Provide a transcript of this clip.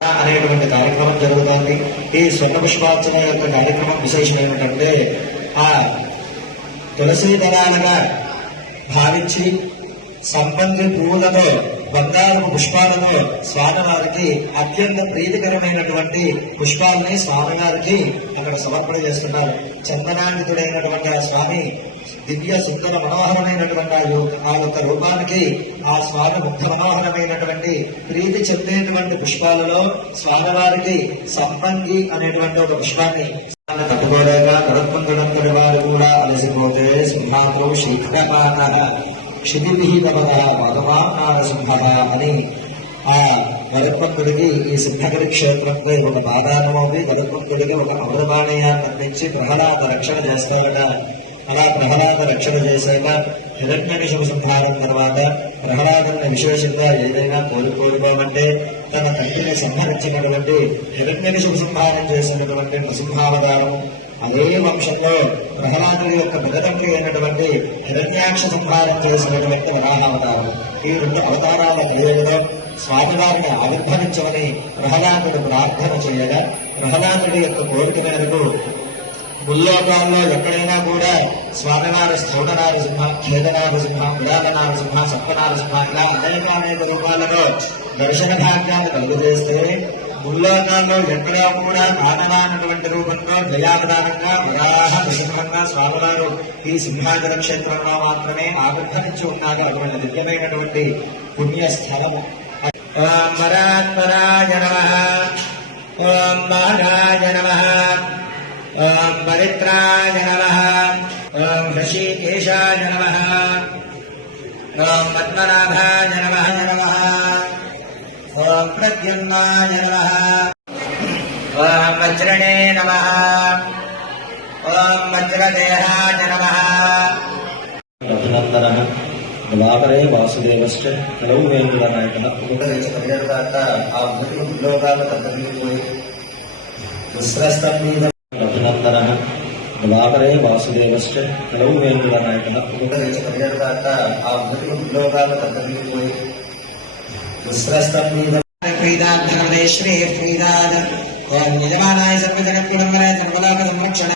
అనేటువంటి కార్యక్రమం జరుగుతోంది. ఈ స్వర్ణ పుష్పార్చన యొక్క కార్యక్రమం విశేషం ఏమిటంటే ఆ తులసి దళాలుగా భావించి సంబంధి పువ్వులతో బంగారు పుష్పాలతో స్వామివారికి అత్యంత ప్రీతికరమైనటువంటి పుష్పాలని స్వామివారికి అక్కడ సమర్పణ చేస్తున్నారు. చందనాంకితుడైనటువంటి ఆ స్వామి దివ్య సుందర మనోహరమైనటువంటి ఆ యొ- ఆ యొక్క రూపానికి ఆ స్వామి ముగ్ధ మనోహరమైనటువంటి ప్రీతి చెందేటువంటి పుష్పాలలో స్వామివారికి సంపంగి అనేటువంటి ఒక పుష్పాన్ని తట్టుకోలేక నరత్మంతుడంతటి వారు కూడా అలసిపోతే సింహాద్రౌ శీఘ్రపాత క్షితిభి తమద అని ఆ వరత్వంతుడికి ఈ సింహగిరి క్షేత్రంపై ఒక బాధానమోపి వరత్వంతుడికి ఒక అమృతపాణీయాన్ని అందించి ప్రహ్లాద రక్షణ చేస్తారట. అలా ప్రహ్లాద రక్షణ చేశాక హిరణ్యనిషు సంహారం తర్వాత ప్రహ్లాదుని విశేషంగా ఏదైనా కోరుకోవడమంటే తన తండ్రిని సంహరించినటువంటి హిరణ్యనిషు సంహారం చేసినటువంటి నృసింహావతారం. అదే వంశంలో ప్రహ్లాదుడి యొక్క మృగతండ్రి అయినటువంటి హిరణ్యాక్ష సంహారం చేసినటువంటి వరాహావతారం ఈ రెండు అవతారాల క్రియలో స్వామివారిని ఆవిర్భవించమని ప్రహ్లాదుడు ప్రార్థన చేయగా ప్రహ్లాదుడి యొక్క కోరిక మేరకు ముల్లోకాల్లో ఎక్కడైనా కూడా స్వామివారు స్థూల నారసింహ ఖేద నారసింహ విరాట నారసింహ సప్త నారసింహ ఇలా అనేక అనేక రూపాలలో దర్శన భాగ్యాన్ని కలుగజేస్తే ముల్లోకాల్లో ఎక్కడా కూడా కానరానటువంటి రూపంలో దయావధానంగా విరాహ నృసింహంగా స్వామివారు ఈ సింహాచల క్షేత్రంలో మాత్రమే ఆవిర్భవించి ఉన్నారు అటువంటి దివ్యమైనటువంటి పుణ్యస్థలము. ఓం వరాత్మరాయ నమ. ఓం మహారాయ నమ. ఓం పరిత్రాయ నమః ఓం ఋషికేశాయ నమః ఓం పద్మనాభాయ నమః నమః ఓం ప్రద్యుమ్నాయ నమః ఓం వజ్రణే నమః ఓం వజ్రదేహాయ నమః అభినందన ద్వాపరే వాసుదేవశ్చ కలవు వేంకుల నాయక ఉపకరించి పరిగెడతాక ఆ మృతి ఉద్యోగాలు अनन्तरं द्वापरे वासुदेवश्च कलौ वेङ्गुलनायकः उपकरिचपर्यन्तात् आभूतलोकापतन्त्रे दुस्रस्तप्रीदाग्रहणे श्रेयप्रीदाद निजमानाय सर्वजगत्कुलम्बराय सर्वलोकसंरक्षण